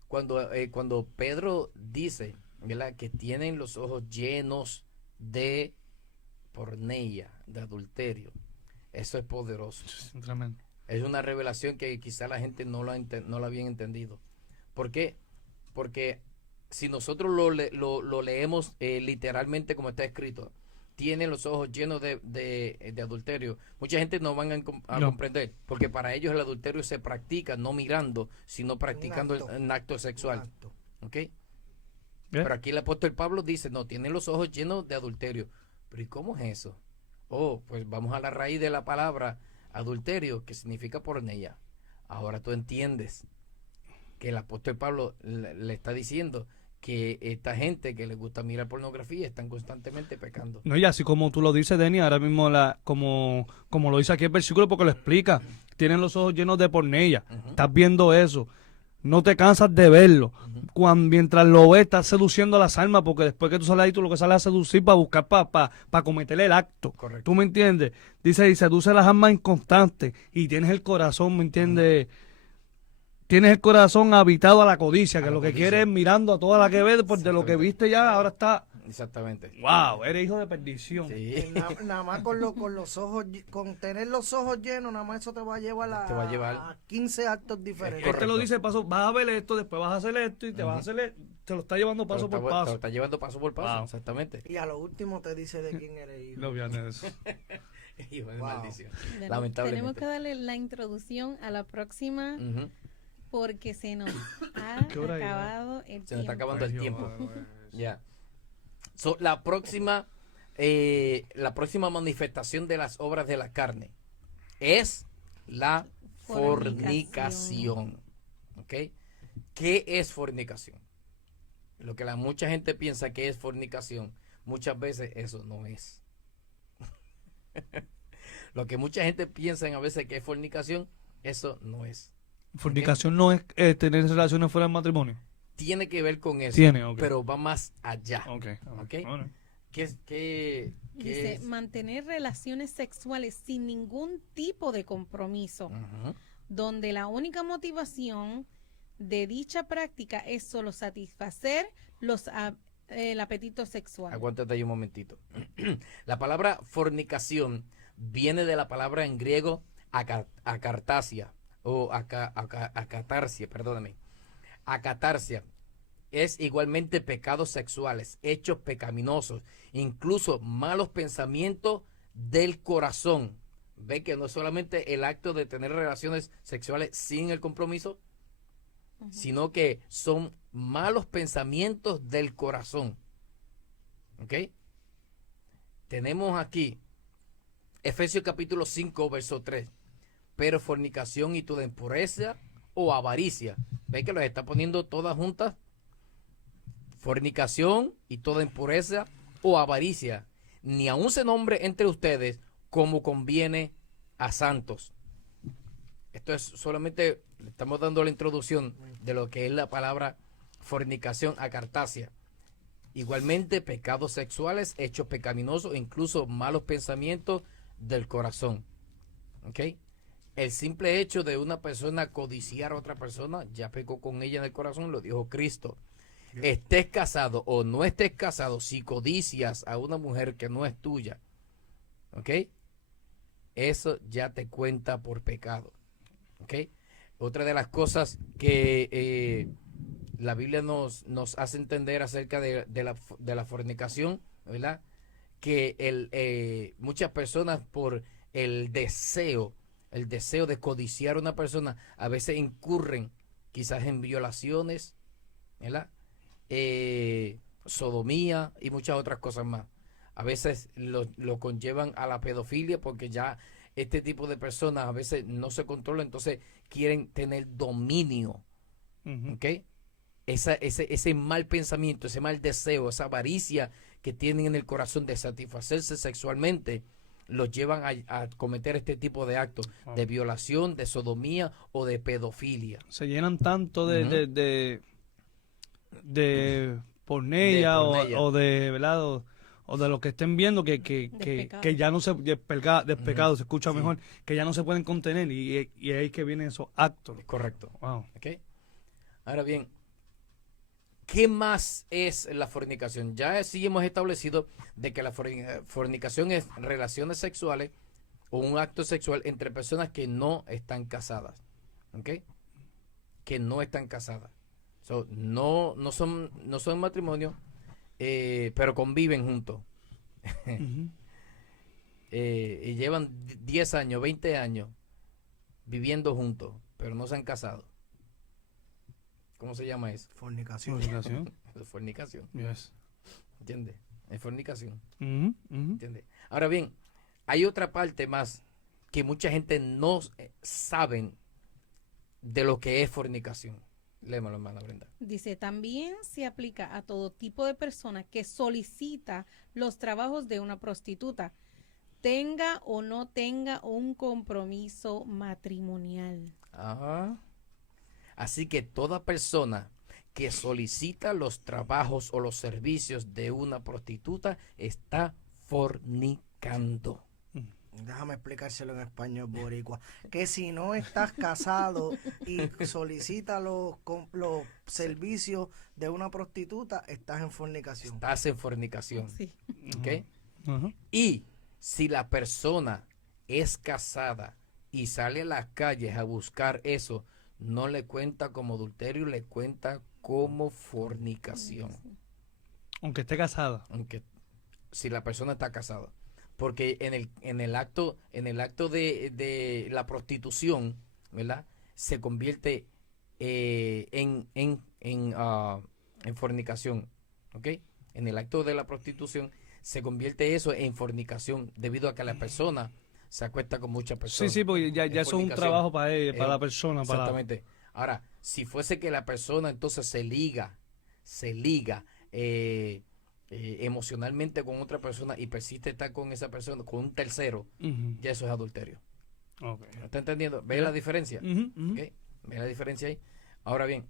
cuando Pedro dice, ¿verdad?, que tienen los ojos llenos de porneia, de adulterio, eso es poderoso. Tremendo. Es una revelación que quizá la gente no la habían entendido. ¿Por qué? Porque si nosotros lo leemos literalmente como está escrito, tienen los ojos llenos de adulterio, mucha gente no van a No. comprender, porque para ellos el adulterio se practica no mirando, sino practicando acto. un acto sexual. Exacto. ¿Ok? ¿Eh? Pero aquí el apóstol Pablo dice, no, tienen los ojos llenos de adulterio. Pero ¿y cómo es eso? Oh, pues vamos a la raíz de la palabra adulterio, que significa porneia. Ahora tú entiendes que el apóstol Pablo le está diciendo que esta gente que le gusta mirar pornografía están constantemente pecando. No, y así como tú lo dices, Denis, ahora mismo como lo dice aquí el versículo porque lo explica, tienen los ojos llenos de porneia. Ujú. Estás viendo eso. No te cansas de verlo. Mientras lo ves, estás seduciendo a las almas, porque después que tú sales ahí, tú lo que sales a seducir para buscar, para cometer el acto. Correcto. ¿Tú me entiendes? Dice, y seduce a las almas inconstantes, y tienes el corazón, ¿me entiendes? Tienes el corazón habitado a la codicia, que A la lo que codicia. quieres es mirando a toda la que ves, porque de lo que Exactamente. viste ya, ahora está, Exactamente. wow, eres hijo de perdición. Sí. Nada más con los ojos, con tener los ojos llenos, nada más eso te va a llevar Te va a llevar. a 15 actos diferentes. Él te Correcto. lo dice paso, vas a ver esto, después vas a hacer esto y te vas a hacer esto. Te lo está llevando paso Te por lo paso. está llevando paso por paso, Wow. exactamente. Y a lo último te dice de quién eres hijo. No vean eso. Hijo de Wow. maldición. Bueno, Lamentablemente. tenemos que darle la introducción a la próxima Ujú. porque se nos ha ¿Qué hora ya? acabado el Se nos está tiempo. acabando el Ay, tiempo. Dios. Ya. So, la próxima manifestación de las obras de la carne es la fornicación. ¿Ok? ¿Qué es fornicación? Lo que mucha gente piensa que es fornicación, muchas veces eso no es. Lo que mucha gente piensa a veces que es fornicación, eso no es. Fornicación no es tener relaciones fuera del matrimonio. Tiene que ver con eso, Tiene, ok. pero va más allá. Ok. Ok. Bueno. ¿Qué Dice, es? mantener relaciones sexuales sin ningún tipo de compromiso, Ujú. donde la única motivación de dicha práctica es solo satisfacer el apetito sexual. Aguántate ahí un momentito. La palabra fornicación viene de la palabra en griego acartasia o acatarsia, perdóname. Acatarsia es igualmente pecados sexuales, hechos pecaminosos, incluso malos pensamientos del corazón. Ve que no es solamente el acto de tener relaciones sexuales sin el compromiso, sino que son malos pensamientos del corazón. ¿Ok? Tenemos aquí Efesios capítulo 5, verso 3. Pero fornicación y toda impureza o avaricia. ¿Ve que los está poniendo todas juntas? Fornicación y toda impureza o avaricia. Ni aun se nombre entre ustedes como conviene a santos. Esto es solamente, le estamos dando la introducción de lo que es la palabra fornicación, acartasia. Igualmente, pecados sexuales, hechos pecaminosos, e incluso malos pensamientos del corazón. ¿Ok? El simple hecho de una persona codiciar a otra persona, ya pecó con ella en el corazón, lo dijo Cristo. Estés casado o no estés casado, si codicias a una mujer que no es tuya, ¿ok? Eso ya te cuenta por pecado, ¿ok? Otra de las cosas que la Biblia nos hace entender acerca de la fornicación, ¿verdad? Que muchas personas por el deseo de codiciar a una persona, a veces incurren quizás en violaciones, ¿verdad? Sodomía y muchas otras cosas más. A veces lo conllevan a la pedofilia porque ya este tipo de personas a veces no se controlan, entonces quieren tener dominio, ¿ok? Ese mal pensamiento, ese mal deseo, esa avaricia que tienen en el corazón de satisfacerse sexualmente, los llevan a cometer este tipo de actos de violación, de sodomía o de pedofilia. Se llenan tanto de pornella De pornella. o de, ¿verdad? O de lo que estén viendo que ya no se despecado, se escucha Sí. mejor, que ya no se pueden contener y ahí que vienen esos actos. Correcto. Wow. ¿Ok? Ahora bien, ¿qué más es la fornicación? Ya sí hemos establecido de que la fornicación es relaciones sexuales o un acto sexual entre personas que no están casadas. ¿Ok? Que no están casadas. So, no son matrimonio, pero conviven juntos. Ujú. Y llevan 10 años, 20 años viviendo juntos, pero no se han casado. ¿Cómo se llama eso? Fornicación. Fornicación. Es fornicación. Yes. ¿Entiendes? Es fornicación. Ujú, ujú. ¿Entiendes? Ahora bien, hay otra parte más que mucha gente no saben de lo que es fornicación. Léemelo, hermana Brenda. Dice, también se aplica a todo tipo de persona que solicita los trabajos de una prostituta, tenga o no tenga un compromiso matrimonial. Ajá. Así que toda persona que solicita los trabajos o los servicios de una prostituta está fornicando. Déjame explicárselo en español, boricua. Que si no estás casado y solicitas los servicios de una prostituta, estás en fornicación. Estás en fornicación. Sí. ¿Ok? Ajá. Y si la persona es casada y sale a las calles a buscar eso, no le cuenta como adulterio, le cuenta como fornicación. Aunque esté casada. Aunque si la persona está casada. Porque en el acto de la prostitución, ¿verdad? Se convierte en fornicación. ¿Ok? En el acto de la prostitución se convierte eso en fornicación debido a que la persona se acuesta con muchas Sí, personas. sí, porque ya Es eso es un fornicación. trabajo para ella, para la persona. Exactamente. Ahora, si fuese que la persona entonces se liga emocionalmente con otra persona y persiste estar con esa persona, con un tercero, Ujú. ya eso es adulterio. Okay. ¿Me está entendiendo? ¿Ve la diferencia? Ujú, ujú. ¿Ok? ¿Ve la diferencia ahí? Ahora bien,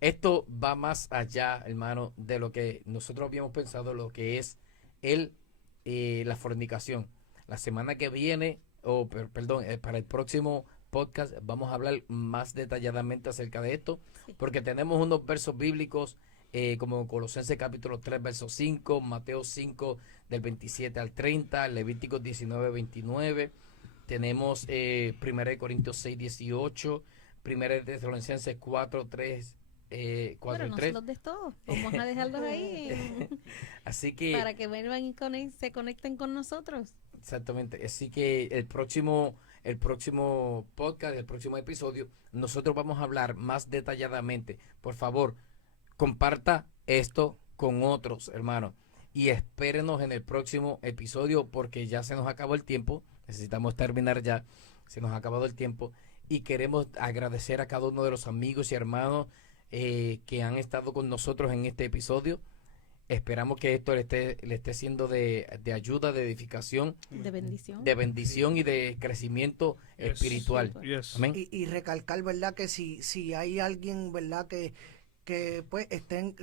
esto va más allá, hermano, de lo que nosotros habíamos pensado, lo que es la fornicación. La semana que viene, perdón, para el próximo podcast vamos a hablar más detalladamente acerca de esto, porque tenemos unos versos bíblicos como Colosenses capítulo 3, verso 5, Mateo 5, del 27 al 30, Levíticos 19, 29, tenemos 1 Corintios 6, 18, 1 Tesalonicenses 4, 3, 4 Pero y no 3. se los des todos. Vamos a dejarlos ahí Así que, para que vuelvan y se conecten con nosotros. exactamente, así que el próximo podcast, el próximo episodio, nosotros vamos a hablar más detalladamente. Por favor, comparta esto con otros, hermanos. y espérenos en el próximo episodio porque ya se nos acabó el tiempo. Necesitamos terminar ya. Se nos ha acabado el tiempo y queremos agradecer a cada uno de los amigos y hermanos que han estado con nosotros en este episodio. Esperamos que esto le esté siendo de ayuda, de edificación, de bendición y de crecimiento espiritual. Yes. Amén. Y recalcar, ¿verdad? Que si hay alguien, ¿verdad? Que pues estén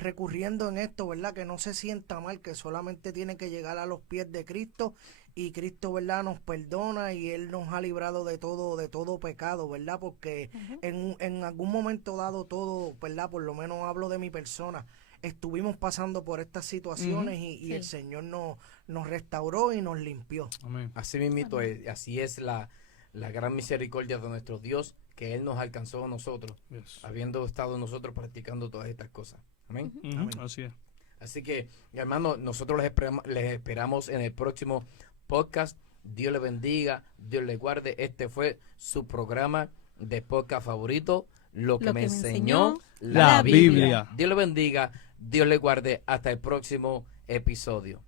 recurriendo en esto, ¿verdad? Que no se sienta mal, que solamente tiene que llegar a los pies de Cristo y Cristo, ¿verdad? Nos perdona y Él nos ha librado de todo pecado, ¿verdad? Porque en algún momento dado todo, ¿verdad? Por lo menos hablo de mi persona, estuvimos pasando por estas situaciones y el Señor nos restauró y nos limpió. Amén. Así mismito es, así es la gran misericordia de nuestro Dios, que Él nos alcanzó a nosotros, Yes. habiendo estado nosotros practicando todas estas cosas. Amén. Ujú, así es. Así que, hermano, nosotros les esperamos en el próximo podcast. Dios le bendiga, Dios le guarde. Este fue su programa de podcast favorito, Lo que me enseñó la Biblia. Dios le bendiga, Dios le guarde. Hasta el próximo episodio.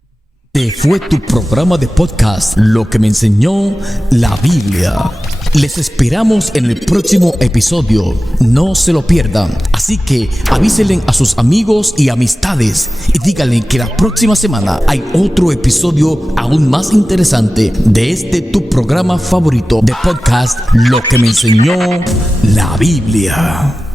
Este fue tu programa de podcast, Lo que me enseñó la Biblia. Les esperamos en el próximo episodio. No se lo pierdan. Así que avísenle a sus amigos y amistades y díganle que la próxima semana hay otro episodio aún más interesante de tu programa favorito de podcast, Lo que me enseñó la Biblia.